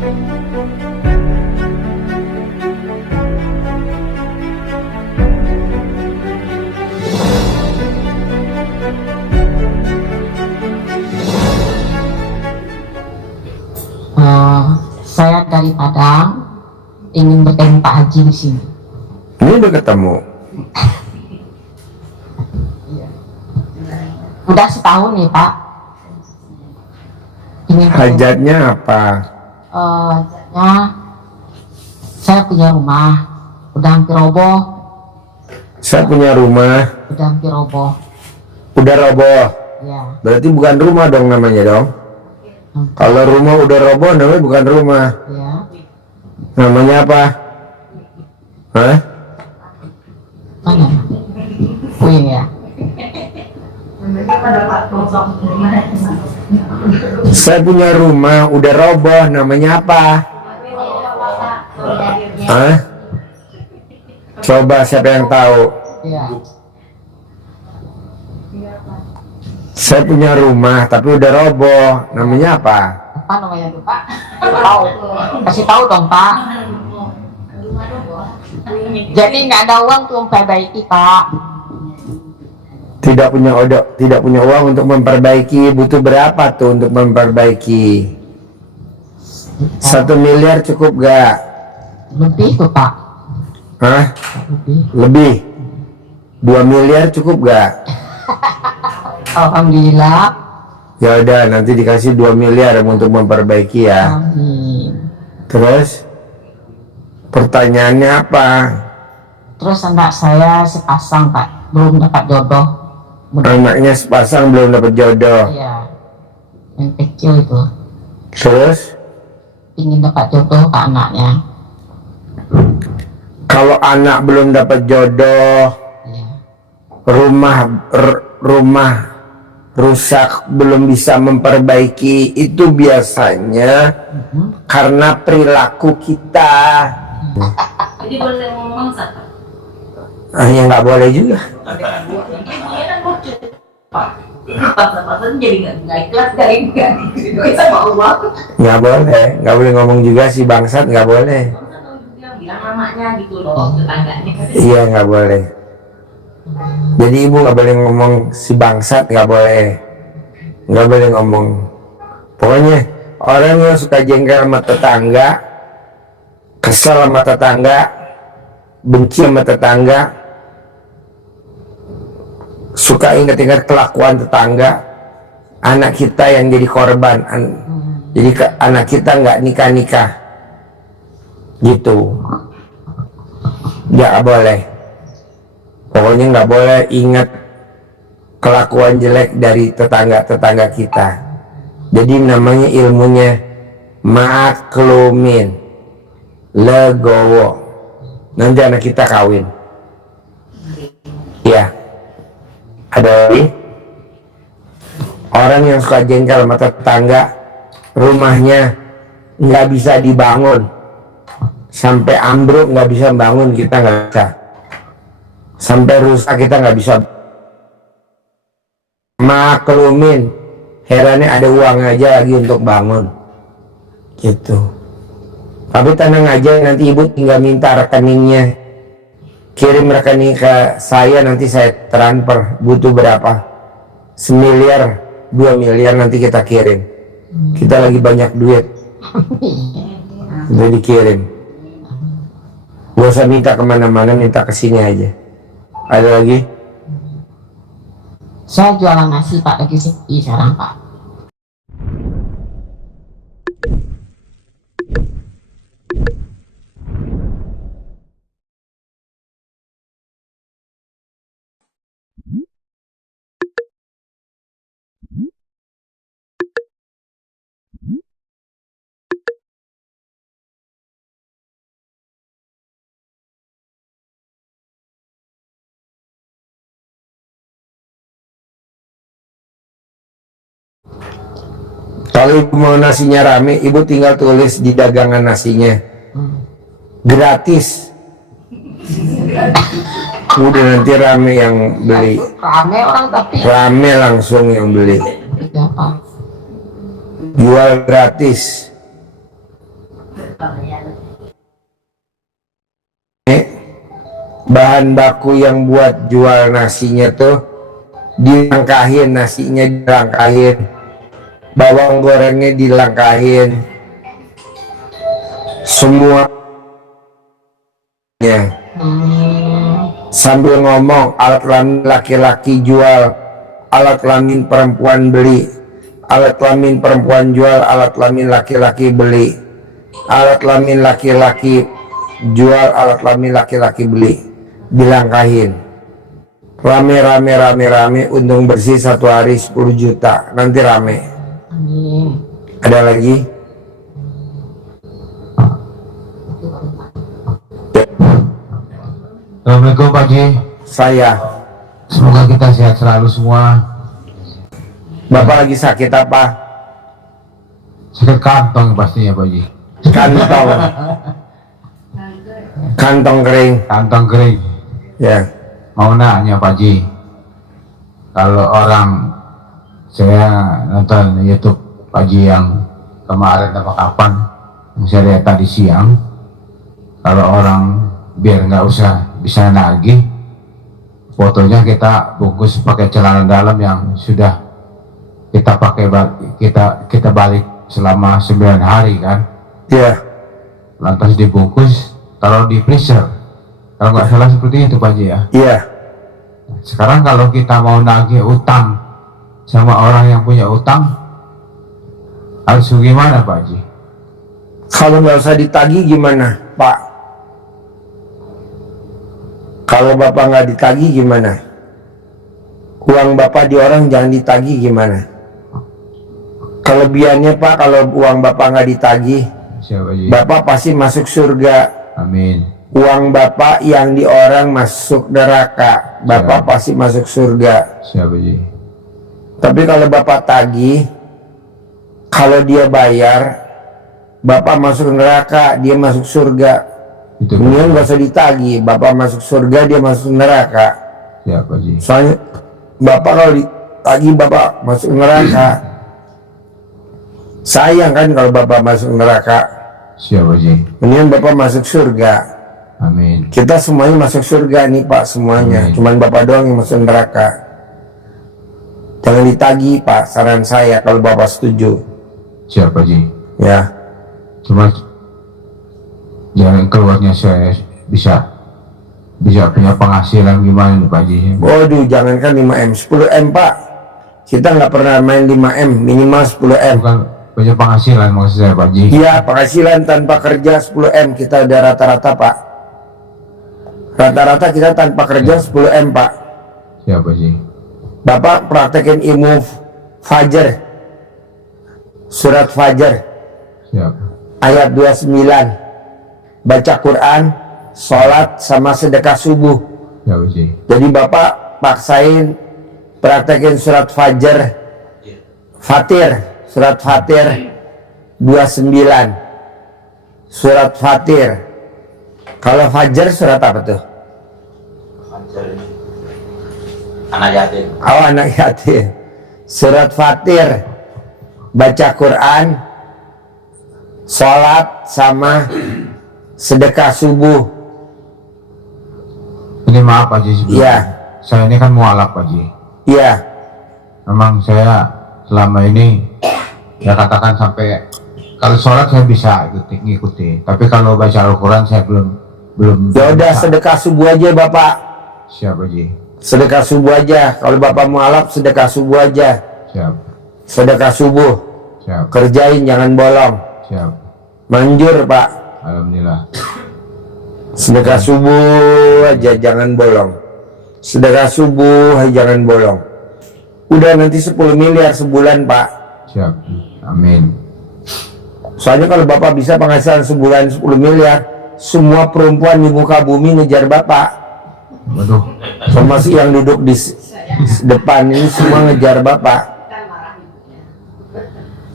Saya dari Padang ingin bertemu Pak Haji di sini. Ini udah ketemu? Udah setahun nih Pak. Ingin bertemu. Hajatnya apa? Hajatnya saya punya rumah udah hampir roboh. Saya punya rumah Udah hampir roboh. udah roboh. Ya. Berarti bukan rumah dong namanya dong. Kalau rumah udah roboh namanya bukan rumah. Ya. Namanya apa? Hah? Mana? Puing ya. Saya punya rumah udah roboh namanya apa? Hah? Coba siapa yang tahu? Ya. Saya punya rumah tapi udah roboh namanya apa? Apa namanya tuh Pak? Tahu. Kasih tahu dong Pak. Jadi nggak ada uang tuh memperbaiki Pak. Tidak punya uang untuk memperbaiki. Butuh berapa tuh untuk memperbaiki? 1 miliar cukup gak? Lebih tuh Pak. Hah? Lebih. Lebih? 2 miliar cukup gak? Alhamdulillah. Ya udah, nanti dikasih 2 miliar untuk memperbaiki ya. Amin. Terus pertanyaannya apa? Terus anak saya sepasang Pak, belum dapat jodoh. Anaknya sepasang belum dapat jodoh. Iya. Yang kecil itu Terus ingin dapat jodoh ke anaknya. kalau anak belum dapat jodoh, Iya. rumah rusak belum bisa memperbaiki, itu biasanya karena perilaku kita. Jadi boleh ngomong satu. Ya nggak boleh juga. Dia kan lucu. Pas-pasan jadi nggak ikhlas dari nggak diridhoi sama Allah. Nggak boleh ngomong juga si bangsat, nggak boleh. Bilang namanya gitu loh tetangganya. Iya nggak boleh. Jadi ibu nggak boleh ngomong si bangsat, nggak boleh ngomong. Pokoknya orang yang suka jengkel sama tetangga, kesel sama tetangga, benci sama tetangga, suka ingat-ingat kelakuan tetangga, anak kita yang jadi korban. Jadi anak kita nggak nikah gitu, nggak boleh. Pokoknya nggak boleh ingat kelakuan jelek dari tetangga kita. Jadi namanya ilmunya maklumin, legowo. Nanti anak kita kawin. Ya. Ada lagi? Orang yang suka jengkel sama tetangga, rumahnya nggak bisa dibangun, sampai ambruk nggak bisa bangun, kita nggak bisa. Sampai rusak kita nggak bisa. Maklumin, herannya ada uang aja lagi untuk bangun, gitu. Tapi tenang aja, nanti ibu tinggal minta rekeningnya, kirim rekening ke saya, nanti saya transfer. Butuh berapa? 1 miliar, 2 miliar nanti kita kirim. Kita lagi banyak duit, udah dikirim. Gak usah minta kemana-mana, minta kesini aja. Ada lagi? Saya jualan nasi Pak, lagi sepi sekarang Pak. Kalau ibu mau nasinya rame, ibu tinggal tulis di dagangan nasinya gratis. Udah nanti rame yang beli. Rame orang tapi Rame langsung yang beli. tidak Pak. Jual gratis. Bahan baku yang buat jual nasinya tuh dilangkahin, nasinya dilangkahin, bawang gorengnya dilangkahin, semuanya. Sambil ngomong, alat kelamin laki-laki jual, alat kelamin perempuan beli, alat kelamin perempuan jual, alat kelamin laki-laki beli, alat kelamin laki-laki jual, alat kelamin laki-laki beli, dilangkahin. Rame, untung bersih satu hari 10 juta, nanti rame. Amin. Ada lagi? Assalamualaikum Pak Ji. Saya. Semoga kita sehat selalu semua. Bapak lagi sakit apa? Sakit kantong pastinya Pak Ji. Kantong. Kantong kering. Kantong kering. Ya. Mau nanya Pak Ji, kalau orang saya nonton YouTube Pak Ji yang kemarin apa kapan, yang saya lihat tadi siang, kalau orang biar nggak usah bisa nagih, fotonya kita bungkus pakai celana dalam yang sudah kita pakai kita balik selama 9 hari kan, Ya. lantas dibungkus taruh di freezer, kalau nggak salah seperti itu Pak Ji ya. Iya. Sekarang kalau kita mau nagih utang sama orang yang punya utang, harus gimana Pak Ji? Kalau nggak usah ditagih gimana, Pak? Kalau Bapak nggak ditagih gimana? Uang Bapak di orang jangan ditagih gimana? Kelebihannya Pak, kalau uang Bapak nggak ditagih, Siapa Ji? Bapak pasti masuk surga. Amin. Uang Bapak yang di orang masuk neraka, Bapak pasti masuk surga. Siapa Ji? Tapi kalau Bapak tagih, kalau dia bayar, Bapak masuk neraka, dia masuk surga. Itu Mendingan gak usah ditagih, Bapak masuk surga, dia masuk neraka. siapa Ji? Soalnya Bapak kalau ditagih, Bapak masuk neraka. Sayang kan kalau Bapak masuk neraka. Siapa Ji? Mendingan Bapak masuk surga. Amin. Kita semuanya masuk surga nih Pak, semuanya. Amin. Cuman Bapak doang yang masuk neraka. Jangan ditagih Pak, saran saya kalau Bapak setuju. Siapa Ji? Ya. Cuma jangan keluarnya saya bisa punya penghasilan gimana nih Pak Ji? Waduh, jangankan 5M, 10M Pak. Kita nggak pernah main 5M, minimal 10M. Bukan punya penghasilan maksud saya Pak Ji. Iya, penghasilan tanpa kerja 10M kita udah rata-rata Pak. Rata-rata kita tanpa kerja 10M Pak. Siapa Ji? Bapak praktekin ilmu Fajar, surat Fajar Siapa? ayat 29, baca Quran, sholat sama sedekah subuh. Siapa Ji? Jadi Bapak paksain praktekin surat Fajar, surat Fatir 29, surat Fatir. Kalau Fajar surat apa tuh? Anak yatim. Oh, anak yatim. Surat Fatir, baca Quran, sholat sama sedekah subuh. Ini maaf Pak Ji sebelumnya. Iya. Saya ini kan mualaf Pak Ji. Iya. Memang saya selama ini ya katakan sampai kalau sholat saya bisa ngikuti, tapi kalau baca Al-Quran saya belum Ya udah bisa. sedekah subuh aja Bapak. Siapa Ji? Sedekah subuh aja. Kalau Bapak mualaf sedekah subuh aja. Siap, Sedekah subuh. siap, Kerjain jangan bolong. siap. Manjur Pak. Alhamdulillah. Sedekah subuh aja jangan bolong. Sedekah subuh aja jangan bolong. Udah nanti 10 miliar sebulan Pak. Siap. Amin. Soalnya kalau Bapak bisa penghasilan sebulan 10 miliar, semua perempuan di muka bumi ngejar Bapak. Waduh. Termasuk yang duduk di depan ini semua ngejar Bapak.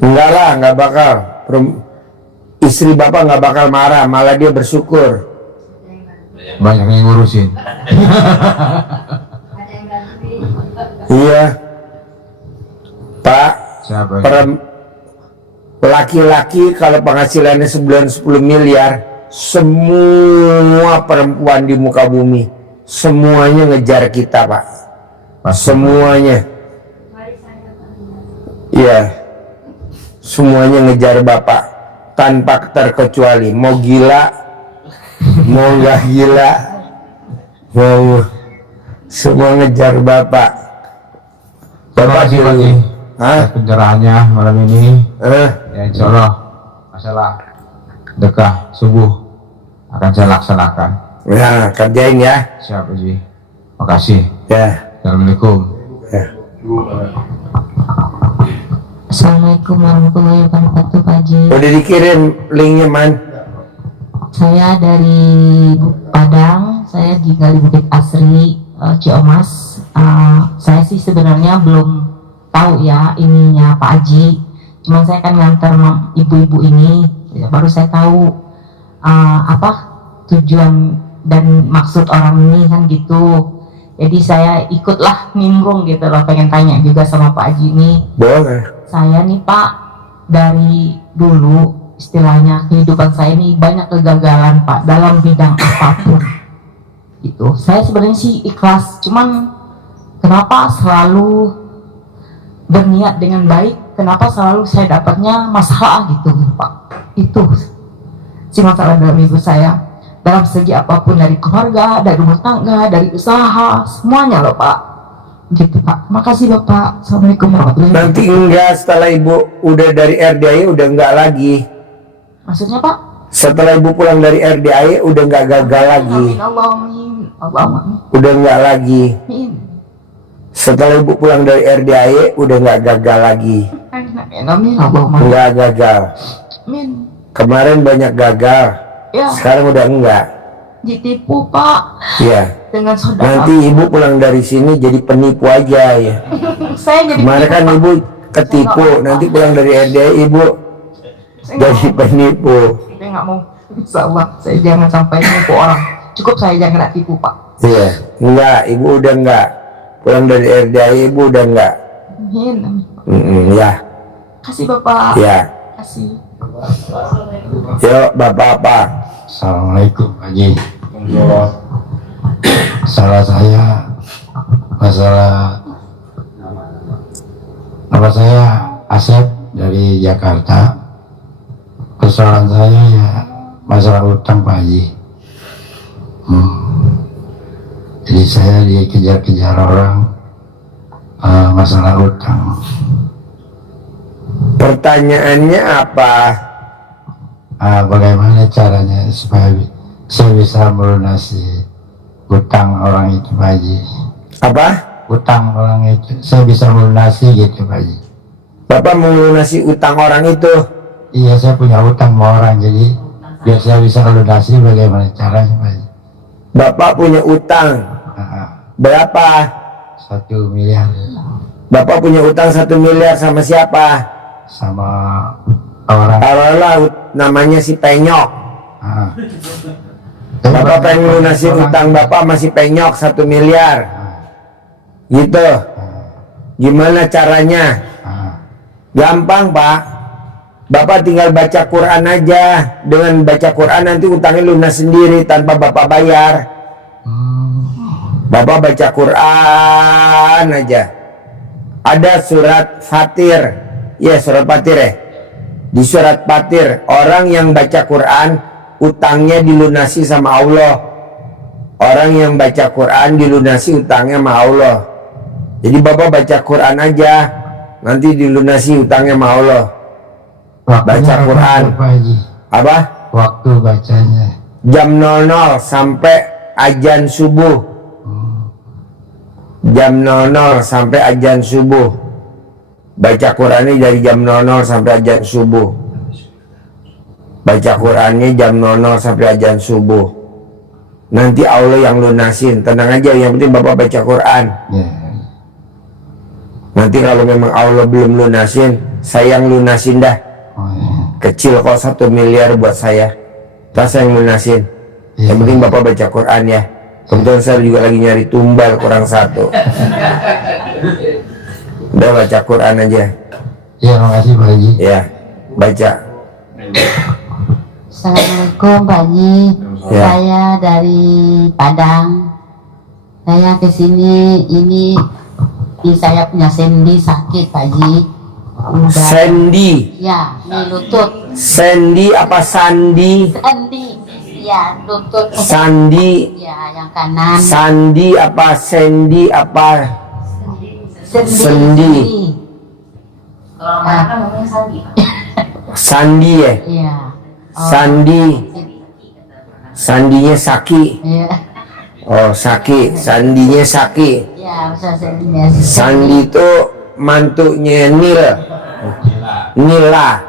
Enggak lah, nggak bakal. Istri Bapak nggak bakal marah, malah dia bersyukur. Banyak yang ngurusin. Iya Pak, Siapa? Laki-laki kalau penghasilannya sebulan 10 miliar, semua perempuan di muka bumi semuanya ngejar kita, Pak. Semuanya. Iya. Semuanya ngejar Bapak tanpa terkecuali. Mau gila, mau nggak gila, mau semua ngejar Bapak. Terima kasih Pak Haji Hah? pencerahannya malam ini. Ya insya Allah masalah dekah subuh akan saya laksanakan. Nah, kerjain ya. Siap Haji. Makasih. Ya. Assalamualaikum. Ya. Assalamualaikum warahmatullahi wabarakatuh, Pak Haji. Udah dikirim linknya, Man. Saya dari Padang, saya tinggal di Bukit Asri, Ciomas. Saya sih sebenarnya belum tahu ya ininya Pak Haji. Cuman saya kan nganter ibu-ibu ini, ya, baru saya tahu apa tujuan dan maksud orang ini kan gitu. Jadi saya ikutlah nimbrung gitu loh, pengen tanya juga sama Pak Haji ini. Boleh. Saya nih Pak, dari dulu istilahnya kehidupan saya ini banyak kegagalan Pak dalam bidang apapun gitu. Saya sebenarnya sih ikhlas, cuman kenapa selalu berniat dengan baik, kenapa selalu saya dapatnya masalah gitu Pak. Itu si masalah dalam hidup saya, dalam segi apapun, dari keluarga, dari rumah tangga, dari usaha, semuanya loh Pak. Gitu Pak. Makasih Bapak. Assalamualaikum warahmatullahi wabarakatuh. Nanti enggak, setelah ibu udah dari RDI udah enggak lagi. Maksudnya Pak? Setelah ibu pulang dari RDI udah enggak gagal lagi. Amin, Allahumma amin. Udah enggak lagi. Amin. Setelah ibu pulang dari RDI udah enggak gagal lagi. Amin, Allahumma Enggak gagal. amin. Kemarin banyak gagal. Ya, Sekarang udah enggak. ditipu Pak Iya. dengan saudara. Nanti ibu pulang dari sini jadi penipu aja ya. Saya jadi Kemarin kan penipu, ibu Pak. ketipu, Saya nggak nanti pulang dari RDI ibu Saya jadi nggak penipu. mau. Saya nggak mau. Insya Allah, saya jangan sampai nipu orang. Cukup saya jangan tipu Pak. Iya. Enggak, ibu udah enggak. Pulang dari RDI ibu udah enggak. Amin, amin. Ya. Kasih Bapak. Ya. Kasih. Yuk, Bapak apa? Assalamualaikum Pak Haji. Salah saya masalah nama saya Asep dari Jakarta. Persoalan saya ya masalah utang Pak Haji. Jadi saya dikejar-kejar orang masalah utang. Pertanyaannya apa? Bagaimana caranya supaya saya bisa melunasi utang orang itu Pak Haji? Apa? Utang orang itu saya bisa melunasi gitu Pak Haji. Bapak mau melunasi utang orang itu? Iya, saya punya utang sama orang, jadi biar saya bisa melunasi bagaimana caranya Pak Haji? Bapak punya utang berapa? 1 miliar Bapak punya utang 1 miliar sama siapa? sama orang. Taruhlah namanya si Penyok. Bapak pengen lunasin utang Bapak masih Penyok 1 miliar. Gitu. Gimana caranya? Gampang Pak. Bapak tinggal baca Quran aja. Dengan baca Quran nanti utangnya lunas sendiri tanpa Bapak bayar. Bapak baca Quran aja. Ada surat Fatir. Ya, surat Fatir ya. Di surat Fatir, orang yang baca Quran utangnya dilunasi sama Allah. Orang yang baca Quran dilunasi utangnya sama Allah. Jadi Bapak baca Quran aja, nanti dilunasi utangnya sama Allah. Baca Quran. Pak Haji? Apa? Waktu bacanya Jam 00 sampai azan subuh. Jam 00 sampai azan subuh. Baca Qurannya dari jam 00 sampai azan subuh. Baca Qurannya jam 00 sampai azan subuh. Nanti Allah yang lunasin. Tenang aja, yang penting Bapak baca Quran. ya. Nanti kalau memang Allah belum lunasin, saya yang lunasin dah. Oh, ya. Kecil kok 1 miliar buat saya. Tas saya yang lunasin. Yang penting Bapak baca Quran ya. Kebetulan saya juga lagi nyari tumbal kurang 1. Udah baca Quran aja. Ya, makasih Pak Haji. Ya. baca. Assalamualaikum Pak Haji. Ya. Saya dari Padang. Saya kesini ini saya punya sendi sakit Pak Haji. Udah. Sandy. Ya, ini lutut. Sandy apa Sandi? Sendi. Ya, lutut. Sandi. Ya, yang kanan. Sandi apa Sandy apa Sendi. Kalau mana kan ngomongnya Sandi, Pak. Sandi ya? Iya. Sandi. Sandinya Saki. Iya. Oh, Saki. Sandinya Saki. Ya, bisa sendinya. Sandi itu mantunya Nila.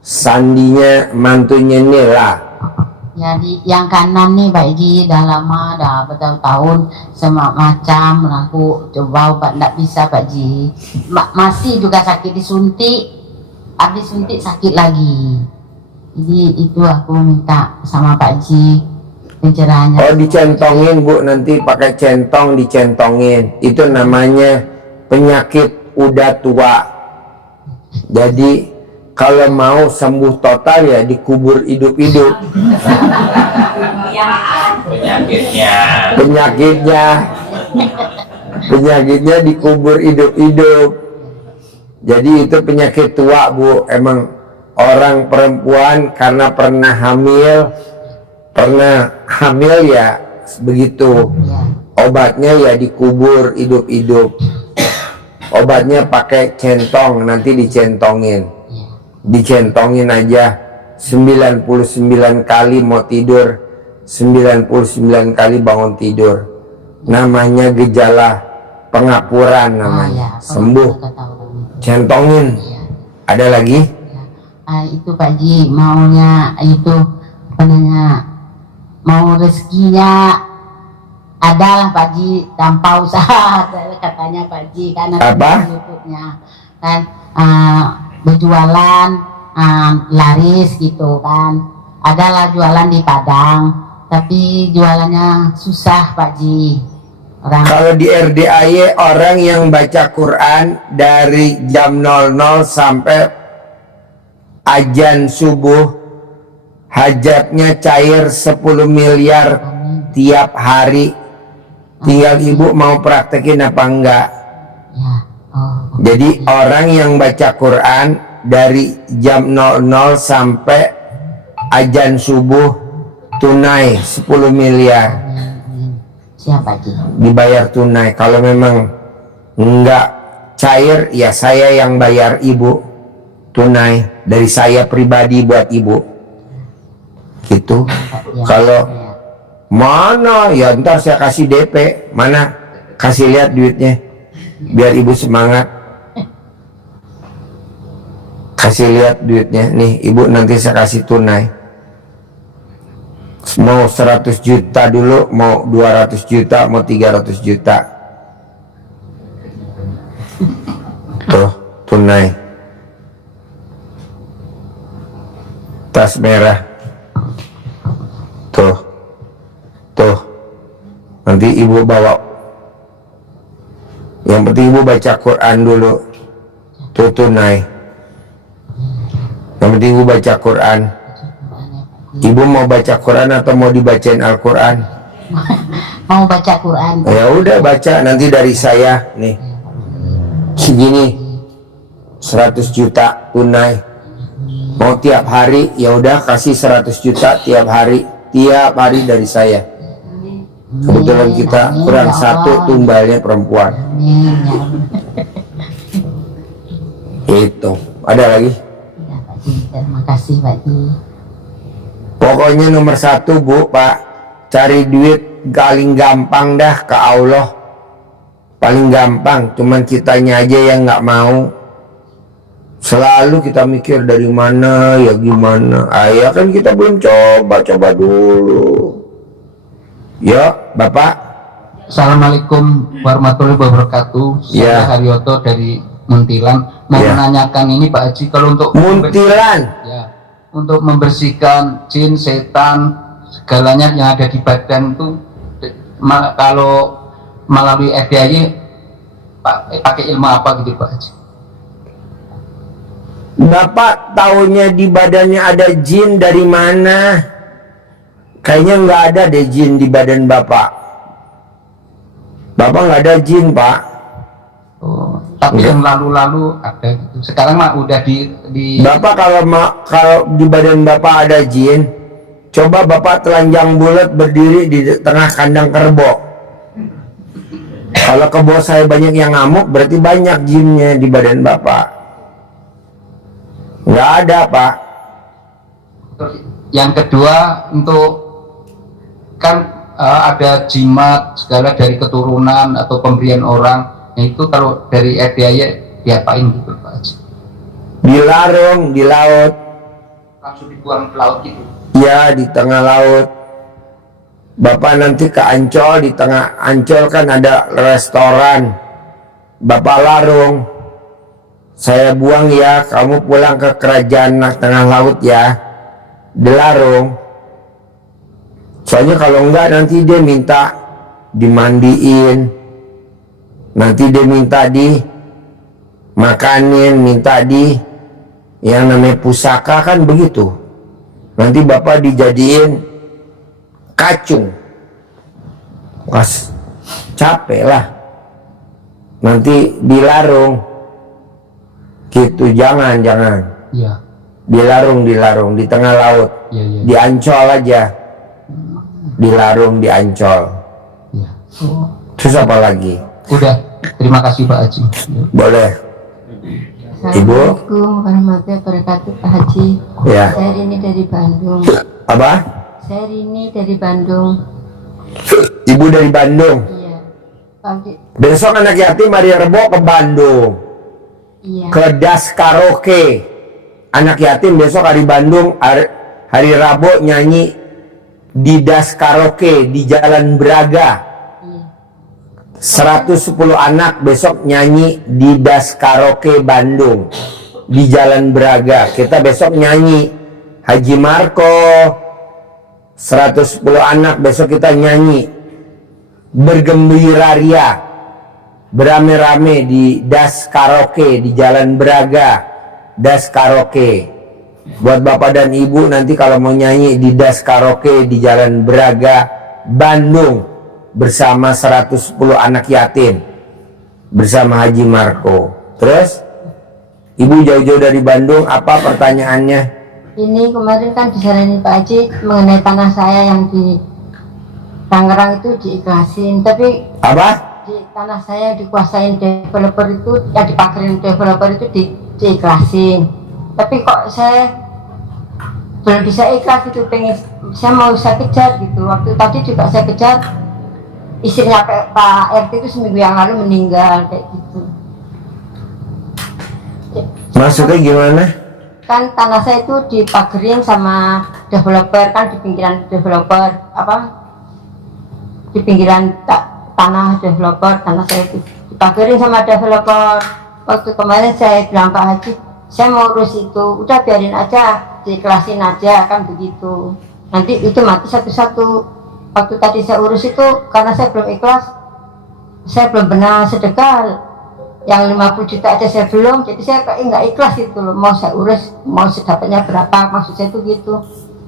Sandinya mantunya Nila. Jadi yang kanan nih Pak Haji dah lama, dah bertahun-tahun sama macam aku coba obat nggak bisa Pak Haji. Masih juga sakit disuntik, habis suntik sakit lagi. Jadi itu aku minta sama Pak Haji pencerahannya. Oh, dicentongin Bu, nanti pakai centong dicentongin. Itu namanya penyakit udah tua. Jadi kalau mau sembuh total ya dikubur hidup-hidup. Penyakitnya dikubur hidup-hidup. Jadi itu penyakit tua Bu. Emang orang perempuan karena pernah hamil ya begitu. Obatnya ya dikubur hidup-hidup. Obatnya pakai centong, nanti dicentongin. Dicentongin aja 99 kali mau tidur, 99 kali bangun tidur. Namanya gejala pengapuran namanya. Sembuh. Centongin. Ada lagi? Itu Pak Haji maunya itu penanya mau rezekinya adalah Pak Haji tanpa usaha katanya Pak Haji karena Apa? YouTube-nya kan berjualan laris gitu kan, adalah jualan di Padang tapi jualannya susah Pak Haji. Kalau di RDAY orang yang baca Quran dari jam 00 sampai azan subuh hajatnya cair 10 miliar tiap hari. Tinggal Ibu mau praktekin apa enggak. Ya. Oh. Jadi orang yang baca Quran dari jam 00 sampai azan subuh tunai 10 miliar. Siapa Haji? Dibayar tunai. Kalau memang enggak cair ya saya yang bayar Ibu tunai dari saya pribadi buat Ibu gitu. Ya. Kalau mana ya ntar saya kasih DP, mana kasih lihat duitnya biar Ibu semangat. Kasih lihat duitnya nih Ibu, nanti saya kasih tunai. Mau 100 juta dulu, mau 200 juta, mau 300 juta. Tuh tunai. Tas merah. Tuh nanti Ibu bawa. Yang penting Ibu baca Quran dulu. Tuh tunai. Yang penting Ibu baca Quran. Ibu mau baca Quran atau mau dibacain Al-Quran? Mau baca Quran. Ya udah baca, nanti dari saya nih segini 100 juta tunai. Mau tiap hari ya udah kasih 100 juta tiap hari dari saya. Kebetulan kita kurang satu tumbalnya perempuan. Itu. Ada lagi? Ya, Pak Haji, terima kasih Pak Haji. Pokoknya nomor 1 Bu, Pak, cari duit paling gampang dah ke Allah. Paling gampang, cuman kitanya aja yang nggak mau. Selalu kita mikir dari mana ya gimana. Ya kan kita belum coba dulu. Ya, Bapak. Assalamualaikum warahmatullahi wabarakatuh. Ya. Saya Haryoto dari Muntilan. Mau Ya. menanyakan ini Pak Haji, kalau untuk Muntilan. ya, untuk membersihkan jin, setan, segalanya yang ada di badan itu, kalau melalui RDAY pakai ilmu apa gitu Pak Haji? Bapak taunya di badannya ada jin dari mana? Kayaknya nggak ada deh jin di badan Bapak. Bapak nggak ada jin, Pak. Oh, tapi yang lalu-lalu ada gitu. Sekarang mah udah di Bapak kalau di badan Bapak ada jin, coba Bapak telanjang bulat berdiri di tengah kandang kerbau. Kalau kebo saya banyak yang ngamuk, berarti banyak jinnya di badan Bapak. Nggak ada, Pak. Terus yang kedua, untuk kan ada jimat segala dari keturunan atau pemberian orang. Nah, itu kalau dari RDAY diapain gitu Pak Haji? Dilarung di laut. Langsung dibuang ke laut gitu. Ya, di tengah laut. Bapak nanti ke Ancol, di tengah Ancol kan ada restoran. Bapak larung. Saya buang ya, kamu pulang ke kerajaan tengah laut ya. Dilarung. Soalnya kalau enggak nanti dia minta dimandiin. Nanti dia minta dimakanin, minta yang namanya pusaka kan begitu. Nanti Bapak dijadiin kacung. Pas capek lah. Nanti dilarung. Gitu, jangan. Iya, Dilarung di tengah laut. iya. Di Ancol aja. Dilarung di Ancol. Iya. Oh, Terus apa lagi? udah, terima kasih Pak Haji. Boleh. Ibu? Assalamualaikum warahmatullahi wabarakatuh Pak Haji. Ya. Saya Rini dari Bandung. Apa? Saya Rini dari Bandung. Ibu dari Bandung. Iya. Pagi. Besok anak yatim hari Rebo ke Bandung. Iya. Ke Das Karaoke. Anak yatim besok hari Bandung, hari Rabu nyanyi di Das Karaoke di Jalan Braga. Iya. 110 anak besok nyanyi di Das Karaoke Bandung di Jalan Braga. Kita besok nyanyi Haji Marco. 110 anak besok kita nyanyi bergembira ria, berame-rame di Das Karaoke di Jalan Braga. Das Karaoke. Buat bapak dan ibu nanti kalau mau nyanyi di Das Karaoke di Jalan Braga Bandung bersama 110 anak yatim bersama Haji Marco. Terus ibu jauh-jauh dari Bandung, apa pertanyaannya? Ini kemarin kan disaranin Pak Haji mengenai tanah saya yang di Tangerang itu diikhlasin, tapi Apa? di tanah saya dikuasain developer itu, yang dipakerin developer itu diikhlasin. Tapi kok saya belum bisa ikhlas gitu, pengen saya kejar gitu. Waktu tadi juga saya kejar, istrinya Pak RT itu seminggu yang lalu meninggal kayak gitu. Maksudnya gimana? Kan tanah saya itu dipagerin sama developer, kan di pinggiran developer di pinggiran tanah developer, tanah saya itu dipagerin sama developer. Waktu kemarin saya bilang Pak Haji, saya mau urus itu, udah biarin aja, diikhlasin aja, kan begitu. Nanti itu mati satu-satu. Waktu tadi saya urus itu, karena saya belum ikhlas, saya belum pernah sedekah. Yang 50 juta aja saya belum, jadi saya kayak nggak ikhlas itu loh. Mau saya urus, mau sedapatnya berapa, maksud saya itu gitu.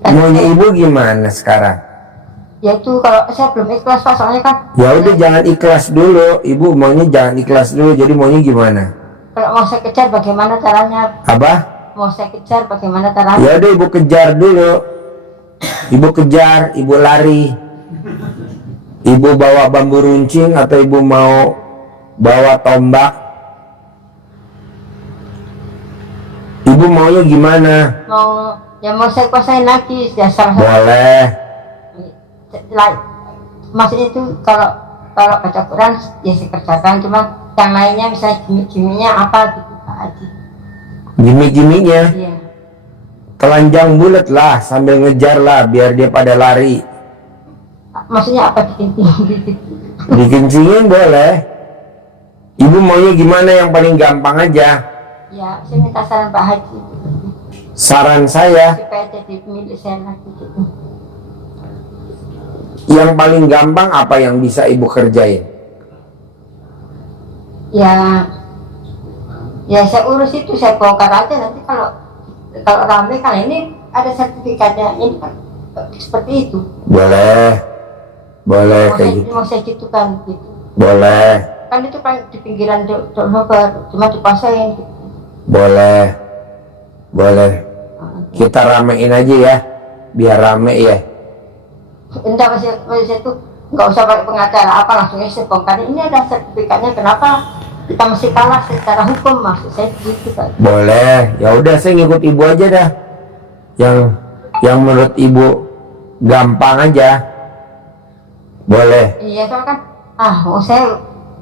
Maunya ibu gimana sekarang? Ya itu kalau saya belum ikhlas Pak, soalnya kan Ya udah jangan ikhlas dulu, ibu maunya jangan ikhlas dulu. Jadi maunya gimana? kalau mau saya kejar bagaimana caranya? Apa? Mau saya kejar bagaimana caranya? Ya udah ibu kejar dulu. Ibu kejar, ibu lari. Ibu bawa bambu runcing atau ibu mau bawa tombak? Ibu maunya gimana? Mau saya kuasain lagi ya salah satu. Boleh. Maksudnya itu kalau baca Quran ya saya kerjakan, cuma yang lainnya misalnya gimmick-gimmicknya apa gitu Pak Haji. Gimik-gimiknya Iya. telanjang bulat lah sambil ngejar lah biar dia pada lari. Maksudnya apa gitu? Dikencingin boleh. Ibu maunya gimana yang paling gampang aja? Ya saya minta saran Pak Haji Saran saya supaya jadi milik saya lagi gitu. yang paling gampang apa yang bisa ibu kerjain? Ya Ya saya urus itu, saya bongkar aja nanti kalau rame kan ini ada sertifikatnya ini kan seperti itu. Boleh kayak gitu. Mau saya gitu kan gitu. Boleh. Kan itu kan di pinggiran Donover, cuma dikuasain. Boleh. Kita ramein aja ya, biar rame ya. Enggak masih itu nggak usah pakai pengacara apa, langsung saya bongkar. Ini ada sertifikatnya, kenapa kita mesti kalah secara hukum, maksud saya gitu kan. Boleh, ya udah saya ngikut ibu aja dah. Yang menurut ibu gampang aja. Boleh. Iya soalnya kan, mau saya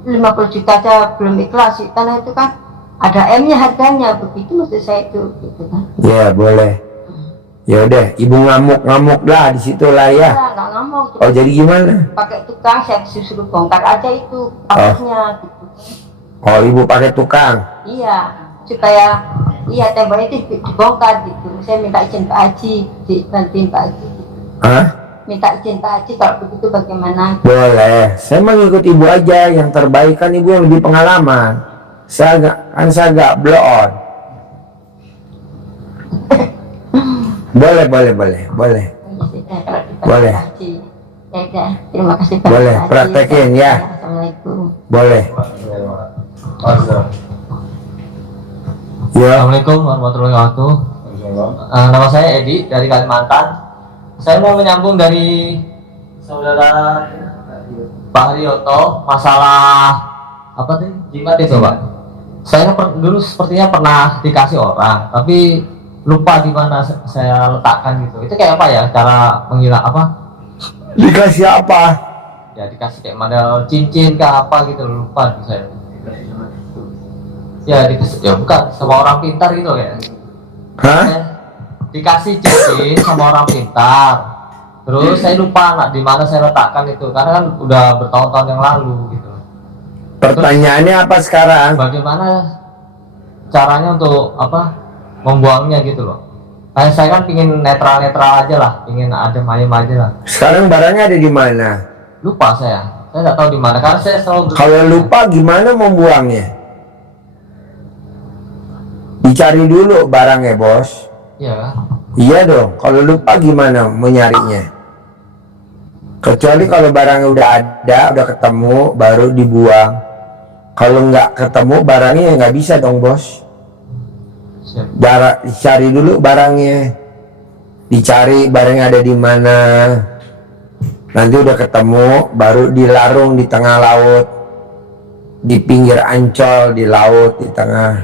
50 juta aja belum ikhlas, tanah itu kan ada M-nya harganya, begitu maksud saya itu gitu kan. Ya boleh. Ya udah, ibu ngamuk lah di situ lah ya. Nggak ngamuk. Oh jadi gimana? Pakai tukang saya suruh bongkar aja itu pabriknya gitu. Oh ibu pakai tukang. Iya, supaya temboknya itu dibongkar gitu. Saya minta izin Pak Haji, dibantuin Pak Haji. Hah? Minta izin Pak Haji kalau begitu bagaimana? Boleh. Saya mau ngikut ibu aja, yang terbaik kan ibu yang lebih pengalaman. Saya agak blow on. Boleh. Boleh. Ya udah, terima kasih Pak Boleh, Haji. praktekin ya. Assalamualaikum. Boleh. Ya. Assalamualaikum warahmatullahi wabarakatuh. Nama saya Edi dari Kalimantan. Saya mau menyambung dari saudara Pak Haryoto masalah apa sih jimat itu Pak. Saya dulu sepertinya pernah dikasih orang, tapi lupa di mana saya letakkan gitu. Itu kayak apa ya cara menghilang apa? Dikasih apa? Ya dikasih kayak model cincin ke apa gitu, lupa saya. Ya bukan sama orang pintar gitu ya. Hah? Dikasih cincin sama orang pintar, terus saya lupa di mana saya letakkan itu karena kan udah bertahun-tahun yang lalu gitu. Pertanyaannya apa sekarang? Bagaimana caranya untuk apa membuangnya gitu loh? Kayak saya kan pingin netral aja lah, pingin adem ayem aja lah. Sekarang barangnya ada di mana? Lupa saya nggak tahu di mana karena saya selalu Kalau lupa gimana membuangnya? Dicari dulu barangnya bos. ya Iya dong. Kalau lupa gimana menyarinya? Kecuali kalau barangnya udah ada, udah ketemu, baru dibuang. Kalau nggak ketemu barangnya ya nggak bisa dong bos. siap. Dicari dulu barangnya. Dicari barangnya ada di mana. Nanti udah ketemu, baru dilarung di tengah laut, di pinggir Ancol, di laut, di tengah.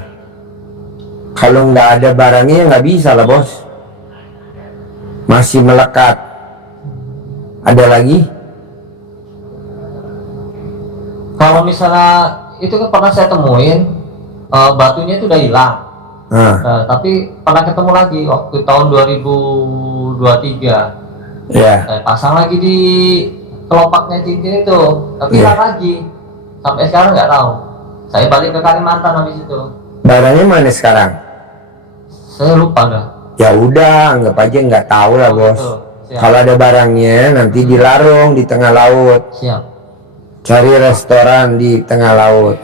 Kalau nggak ada barangnya nggak bisa lah bos. Masih melekat. Ada lagi? Kalau misalnya itu kan pernah saya temuin batunya itu udah hilang. Nah, Tapi pernah ketemu lagi waktu tahun 2023. ya. Saya pasang lagi di kelopaknya cincin itu, tapi hilang lagi. Sampai sekarang nggak tahu. Saya balik ke Kalimantan habis itu. Barangnya mana sekarang? Saya lupa dah. Ya udah, anggap aja nggak tahu lah bos. Gitu. Siap. Kalau ada barangnya nanti dilarung di tengah laut. Siap. Cari restoran di tengah laut.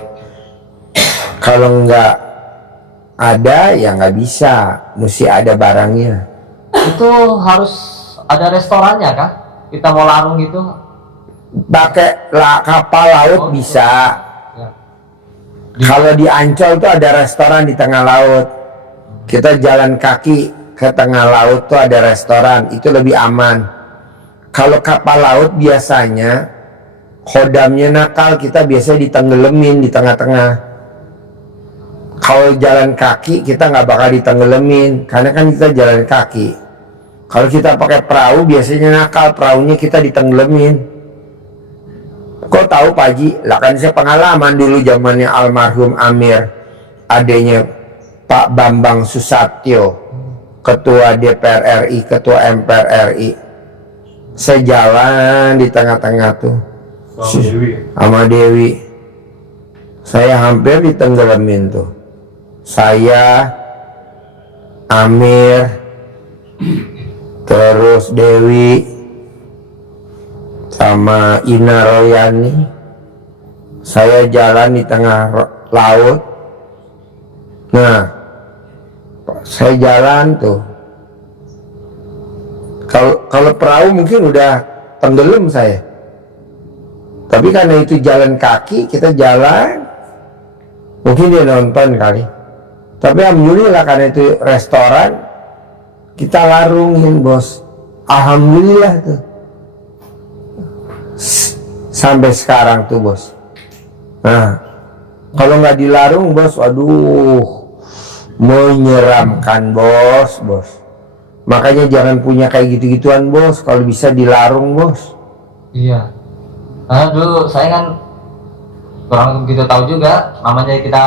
Kalau nggak ada ya nggak bisa, mesti ada barangnya. Itu harus ada restorannya kah? Kita mau larung gitu? Pakai kapal laut bisa. Ya. Kalau di Ancol tuh ada restoran di tengah laut. Kita jalan kaki ke tengah laut tuh ada restoran, itu lebih aman. Kalau kapal laut biasanya khodamnya nakal, kita biasanya ditenggelamin di tengah-tengah. Kalau jalan kaki kita nggak bakal ditenggelamin karena kan kita jalan kaki. Kalau kita pakai perahu biasanya nakal, perahunya kita ditenggelamin. Kok tahu Pak Haji? Lah kan saya pengalaman dulu zamannya almarhum Amir, adanya Pak Bambang Susatyo, Ketua DPR RI, Ketua MPR RI. Saya jalan di tengah-tengah tuh sama Dewi. Saya hampir ditenggelamin tuh. Saya, Amir, terus Dewi, sama Ina Royani. Saya jalan di tengah laut. Nah, saya jalan tuh. Kalau perahu mungkin udah tenggelam saya. Tapi karena itu jalan kaki, kita jalan. Mungkin dia nonton kali. Tapi alhamdulillah karena itu restoran, kita larungin bos. Alhamdulillah tuh. Sampai sekarang tuh bos. Nah, kalau nggak dilarung bos, waduh, menyeramkan bos. Makanya jangan punya kayak gitu-gituan bos. Kalau bisa dilarung bos. Iya. Karena dulu saya kan kurang begitu tahu juga, namanya kita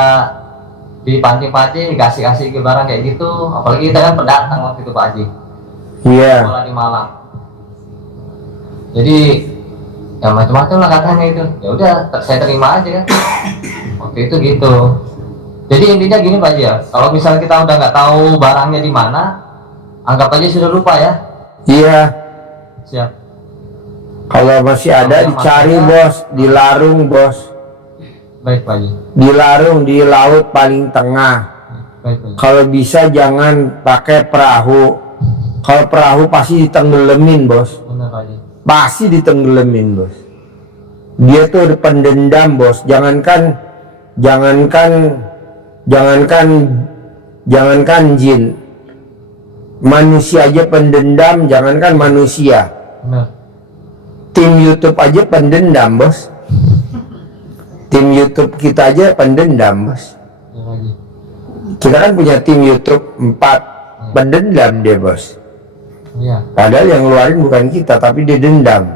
dipancing-pancing, dikasih-kasih ke barang kayak gitu. Apalagi kita kan pendatang waktu itu Pak Haji. Iya. Sekolah di Malang. Jadi ya macam-macam lah katanya itu. Ya udah, saya terima aja kan. Waktu itu gitu. Jadi intinya gini Pak Haji ya, kalau misalnya kita udah nggak tahu barangnya di mana, anggap aja sudah lupa ya. Iya. Siap. Kalau masih ada Kalau dicari masih ada, bos, dilarung bos. Baik Pak Haji. Dilarung di laut paling tengah. Baik Pak Haji. Kalau bisa jangan pakai perahu. Kalau perahu pasti ditenggelamin bos. Benar Pak Haji. Pasti ditenggelamin bos. Dia tuh pendendam bos. Jangankan jin. Manusia aja pendendam, jangankan manusia. Benar. Tim YouTube aja pendendam bos. Tim YouTube kita aja pendendam bos. Ya, Pak Haji. Kita kan punya tim YouTube 4 pendendam dia bos. Iya. Padahal yang ngeluarin bukan kita, tapi dia dendam.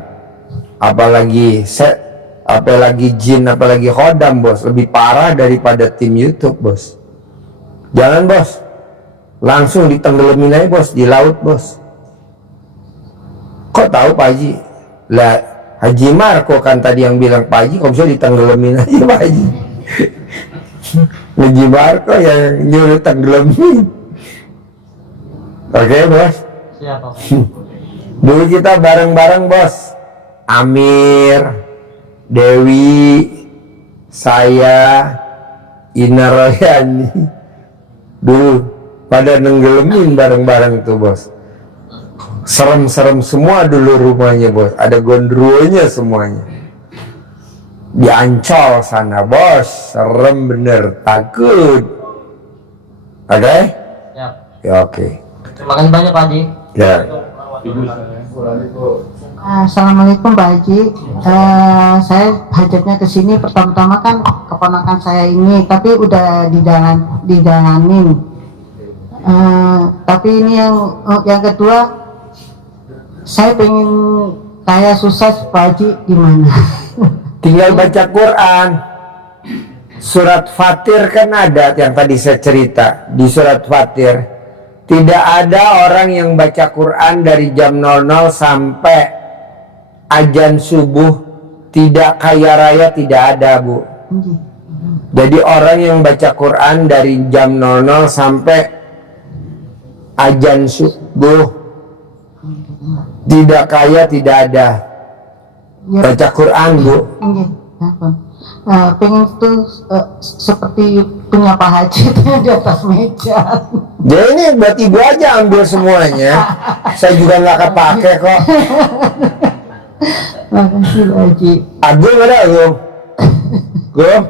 Apalagi jin, apalagi khodam bos, lebih parah daripada tim YouTube bos. Jangan bos, langsung ditenggelamin aja bos di laut bos. Kok tahu Pak Haji? Lah Haji Marco kan tadi yang bilang Pak Haji, kok bisa ditenggelamin aja Pak Haji? Haji Marco yang nyuruh tenggelamin. Oke bos. Siap Pak Haji. Dulu kita bareng-bareng bos. Amir, Dewi, saya, Ina Royani. Dulu pada nenggelamin bareng-bareng tuh bos. Serem-serem semua dulu rumahnya bos. Ada gondruonya semuanya. Di Ancol sana bos. Serem bener, takut. Oke? Siap. Ya oke. Terima kasih banyak Pak Haji. Ya. Assalamualaikum Pak Haji. Saya hajatnya ke sini pertama-tama kan keponakan saya ini, tapi udah dijalanin. Tapi ini yang kedua, saya pengen kaya sukses Pak Haji, gimana? Tinggal baca Quran. Surat Fatir kan ada yang tadi saya cerita. Di surat Fatir tidak ada orang yang baca Quran dari jam 00 sampai azan subuh tidak kaya raya, tidak ada bu. Jadi orang yang baca Quran dari jam 00 sampai azan subuh tidak kaya, tidak ada. Baca Quran bu. Pengen tuh seperti punya Pak Haji di atas meja. Jadi ini buat ibu aja ambil semuanya. Saya juga nggak kepake kok. Makasih Pak Haji. Agung ada Agung? Gum?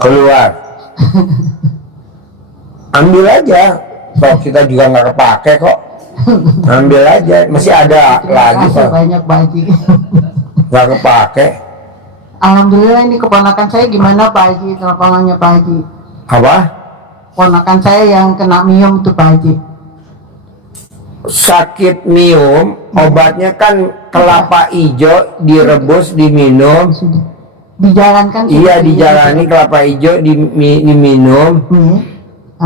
Keluar. Ambil aja. Toh kita juga nggak kepake kok. Ambil aja. Masih ada lagi Terima kasih kok. banyak Pak Haji. Nggak kepake. Alhamdulillah ini keponakan saya gimana Pak Haji, teleponannya Pak Haji. Apa? Keponakan saya yang kena miom itu Pak Haji. Sakit miom, obatnya kan kelapa hijau direbus diminum. Sudah dijalankan. Iya dijalani kelapa hijau diminum.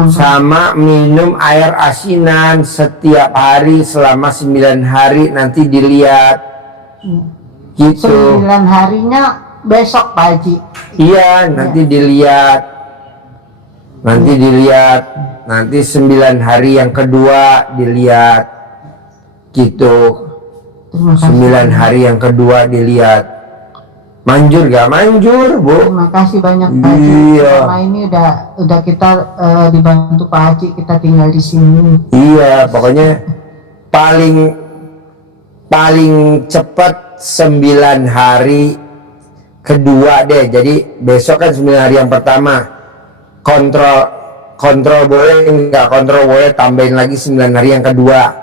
Sama minum air asinan setiap hari selama 9 hari, nanti dilihat gitu. 9 harinya besok Pak Haji. Iya nanti dilihat, nanti 9 hari yang kedua dilihat gitu. Terima kasih. 9 hari yang kedua dilihat. Manjur gak manjur, Bu? Terima kasih banyak Pak Haji. Iya. Selama ini udah kita dibantu Pak Haji, kita tinggal di sini. Iya, pokoknya paling cepat 9 hari kedua deh. Jadi besok kan 9 hari yang pertama. Kontrol boleh, enggak kontrol boleh, tambahin lagi 9 hari yang kedua.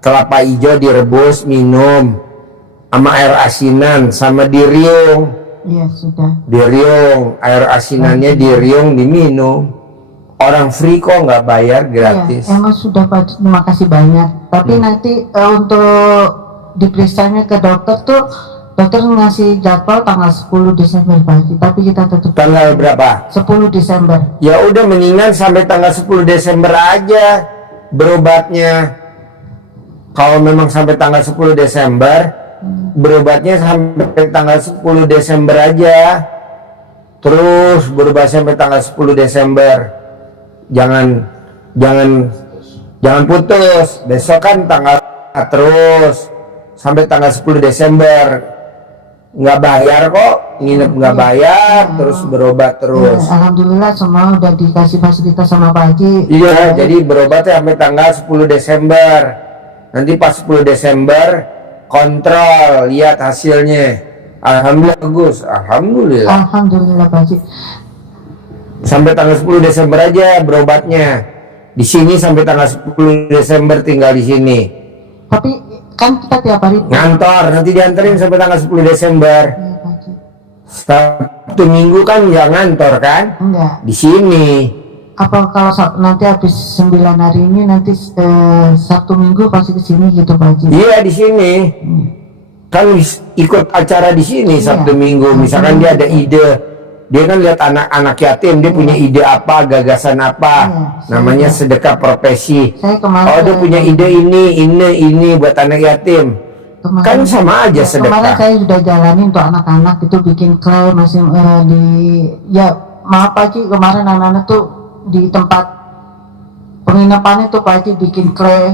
Kelapa hijau direbus, minum sama air asinan, sama diriung. Iya sudah. Diriung, air asinannya diriung, diminum. Orang free kok, nggak bayar, gratis. Iya, emang sudah Pak, terima kasih banyak. Tapi nanti untuk diperiksanya ke dokter tuh, dokter ngasih jadwal tanggal 10 Desember Pak Haji. Tapi kita tetap Tanggal berapa? 10 Desember. Ya udah, mendingan sampai tanggal 10 Desember aja berobatnya. Kalau memang sampai tanggal 10 Desember, berobatnya sampai tanggal 10 Desember aja. Terus berobat sampai tanggal 10 Desember. Jangan putus. Besok kan tanggal terus sampai tanggal 10 Desember. Nggak bayar kok, nginep nggak bayar, terus berobat terus. Ya, alhamdulillah semua udah dikasih fasilitas sama Pak Haji. Iya, jadi berobatnya sampai tanggal 10 Desember. Nanti pas 10 Desember kontrol, lihat hasilnya. Alhamdulillah bagus, alhamdulillah. Alhamdulillah Pak Haji. Sampai tanggal 10 Desember aja berobatnya. Di sini sampai tanggal 10 Desember tinggal di sini. Tapi kan kita tiap hari Ngantor, nanti dianterin sampai tanggal 10 Desember. Iya, Pak Haji. Sabtu Minggu kan nggak ngantor kan? Enggak. Di sini. Apa kalau nanti habis 9 hari ini nanti Sabtu Minggu pasti ke sini gitu Pak Haji. Iya, di sini. Kan ikut acara di sini Iya. Sabtu Minggu. Misalkan dia ada ide, dia kan lihat anak-anak yatim, dia punya ide apa, gagasan apa, Iya, namanya sedekah profesi. Saya kemarin Oh, dia punya ide ini buat anak yatim. Kan sama aja ya, kemarin sedekah. saya sudah jalanin untuk anak-anak itu bikin clay masih ya maaf Pak Haji, kemarin anak-anak tuh di tempat penginapan itu Pak Haji bikin clay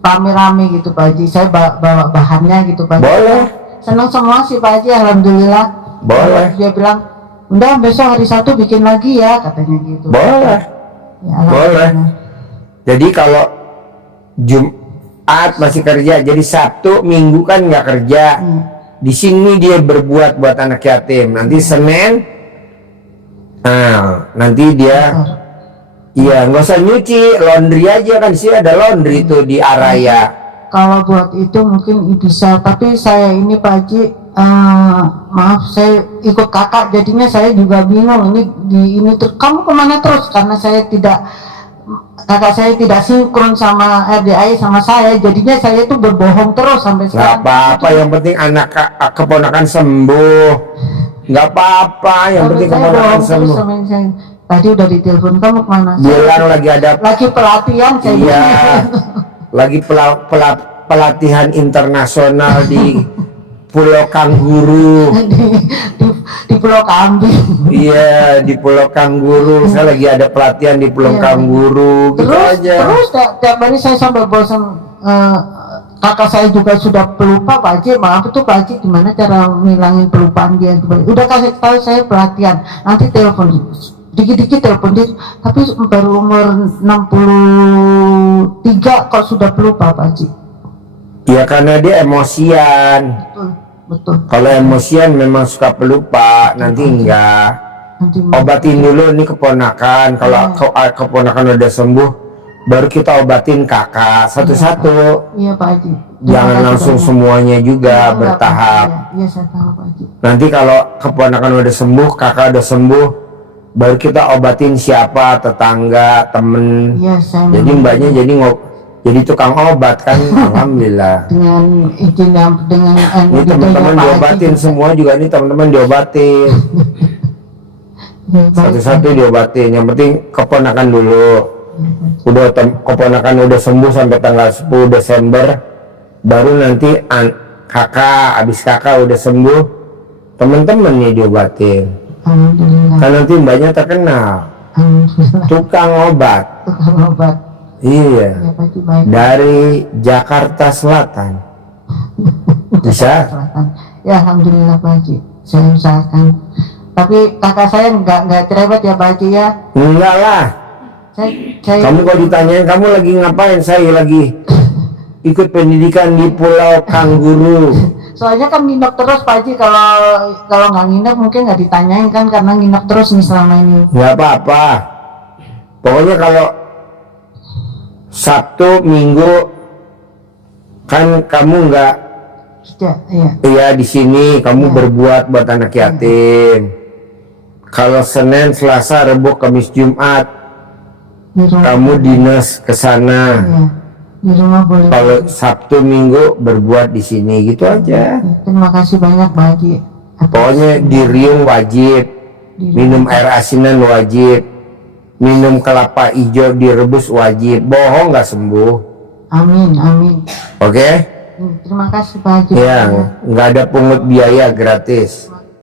rame-rame gitu Pak Haji. Saya bawa bahannya gitu Pak Haji. Boleh. Senang semua sih Pak Haji, alhamdulillah. Boleh. Dia bilang udah besok hari Sabtu bikin lagi ya katanya gitu. Boleh. Ya, Boleh. Jadi kalau Jumat masih kerja, jadi Sabtu Minggu kan nggak kerja. Di sini dia berbuat buat anak yatim. Nanti Senin, nah nanti dia, iya nggak usah nyuci, laundry aja kan, di sini ada laundry tuh di Araya. Kalau buat itu mungkin bisa, tapi saya ini Pak Haji, maaf saya ikut kakak, jadinya saya juga bingung ini terus kamu kemana terus, karena kakak saya tidak sinkron sama RDI sama saya, jadinya saya tuh berbohong terus sampai Nggak sekarang. apa-apa, yang penting anak keponakan sembuh. Nggak apa-apa, yang Sampai penting saya keponakan bohong terus sembuh. sama saya. Tadi udah ditelepon, kamu kemana? Bilang lagi ada, Lagi pelatihan saya. iya, lagi pelatihan internasional di Pulau Kangguru. di Pulau Kambing. Iya, di Pulau Kangguru. Saya lagi ada pelatihan di Pulau Iya. Kangguru, gitu aja. Terus tiap hari saya sampai bosan. Kakak saya juga sudah pelupa Pak Haji, maaf itu Pak Haji gimana cara ngilangin pelupaan dia. Udah kasih tahu saya pelatihan, nanti telepon dikit-dikit telepon dia, tapi baru umur 63 kok sudah pelupa Pak Haji. Ya karena dia emosian. Betul. Kalau emosian memang suka pelupa, nanti enggak. Nanti Obatin dulu nih keponakan. Kalau keponakan udah sembuh, baru kita obatin kakak satu-satu. Iya Pak Haji. Jangan langsung semuanya juga, Iya, bertahap. Iya saya tahu Pak Haji. Nanti kalau keponakan udah sembuh, kakak udah sembuh, baru kita obatin siapa, tetangga, temen. Iya saya. Jadi mbaknya jadi tukang obat kan, alhamdulillah. Dengan izin dengan Ini teman-teman Pak Haji diobatin juga. semua juga, nih teman-teman diobatin. Iya, baik. Satu-satu diobatin, yang penting keponakan dulu. Udah keponakan udah sembuh sampai tanggal 10 Desember, baru nanti kakak, abis kakak udah sembuh, teman-teman nih diobatin. Alhamdulillah. Kan nanti mbaknya terkenal Alhamdulillah. tukang obat. Tukang obat. Iya, Ya Pak Haji, baik. dari Jakarta Selatan. Bisa? Selatan. Ya alhamdulillah Pak Haji, saya usahakan. Tapi kakak saya nggak cerewet ya Pak Haji ya. Enggak lah. Saya Kamu kalau ditanyain kamu lagi ngapain, saya lagi ikut pendidikan di Pulau Kangguru. soalnya kan nginep terus Pak Haji, kalau nggak nginep mungkin nggak ditanyain kan karena nginep terus nih selama ini. Nggak apa-apa. Pokoknya kalau Sabtu, Minggu kan kamu nggak iya di sini kamu berbuat buat anak yatim. Kalau Senin, Selasa, Rabu, Kamis, Jumat kamu dinas ke sana. Di rumah boleh. Kalau Sabtu, Minggu berbuat di sini gitu aja. Terima kasih banyak Pak Haji. Pokoknya di Riung wajib, minum air asinan wajib, minum kelapa hijau direbus wajib. Bohong nggak sembuh. Amin, amin. Oke? Terima kasih Pak Haji. Ya, nggak ada pungut biaya, gratis.